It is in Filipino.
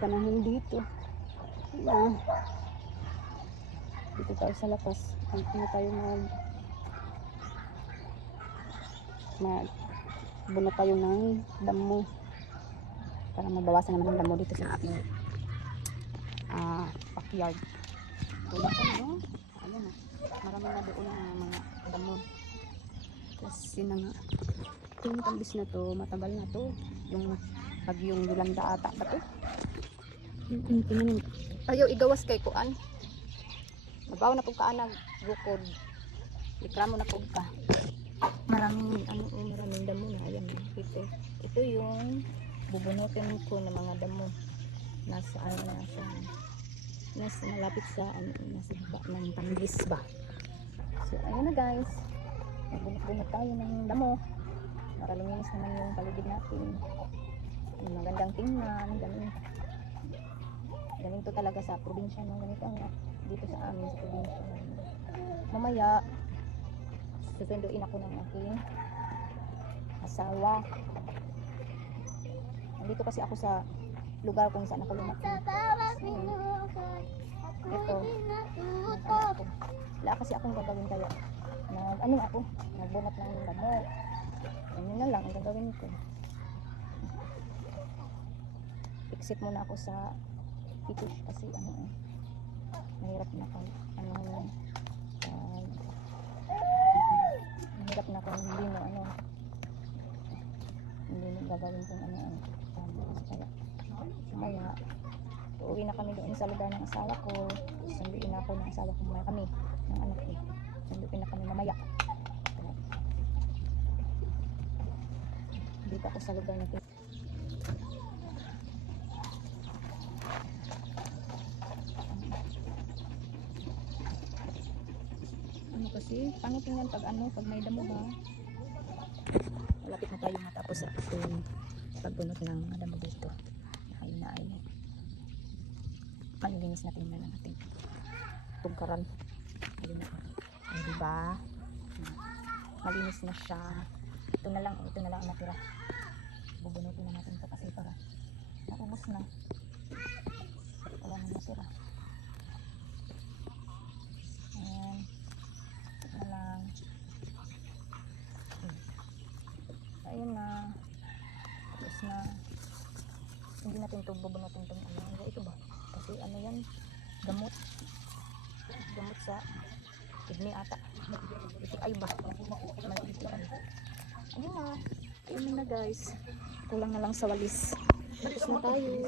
panahon dito. Ayan. Dito tayo sa lapas. Hindi tayo bunot tayo ng damo para mabawasan naman ang damo dito sa ating backyard. Tulad sa ano, ayan na, marami na doon ang mga damo. Kasi na nga, itong tambis na to, matagal na to, yung bagyong Yolanda ata ba to? Ayaw igawas kay kuan. Mabaw na po ka anag bukod. Likramo na po ka. Maraming maraming damo na ayan ito yung bubunutin ko ng mga damo nasa nasa malapit sa nasa baba ng tambis ba. So ayun na guys, magbunot tayo ng damo para luminis naman yung paligid natin. Magandang tingnan, ganito talaga sa probinsya, no? Ganito ang dito sa amin sa probinsya. Mamaya susunduin ako ng aking asawa. Nandito kasi ako sa lugar kung saan ako lumaki. Ito, wala kasi akong gagawin kaya nagbunot ng damo. Ano na lang ang gagawin ko. Exit muna ako sa fitish kasi mahirap na ako mahirap na ako hindi mo gagawin kung kaya mamaya uuwi na kami doon sa lugar ng asawa ko. Sunduin ako ng asawa ko, mamaya kami ng anak ko, sunduin na kami mamaya. Dito ako sa lugar na kasi pangit tingnan pag may damo ba. Malapit na tayo matapos sa ating pagbunot ng damo dito. Ayun na ay malilinis natin na lang ating tungkaran. Ayun na. Ay, diba? Malinis na siya. Ito na lang ang natira. Bubunutin na natin ito kasi para naubos na. Wala na natira. Ayun na. Tapos na. Hindi natin ito bubunutin itong ito ba? Kasi yan? Gamot sa kidney ata. Ay ba? Ayun na. Ayun na guys. Kulang na lang sa walis. Tapos na tayo.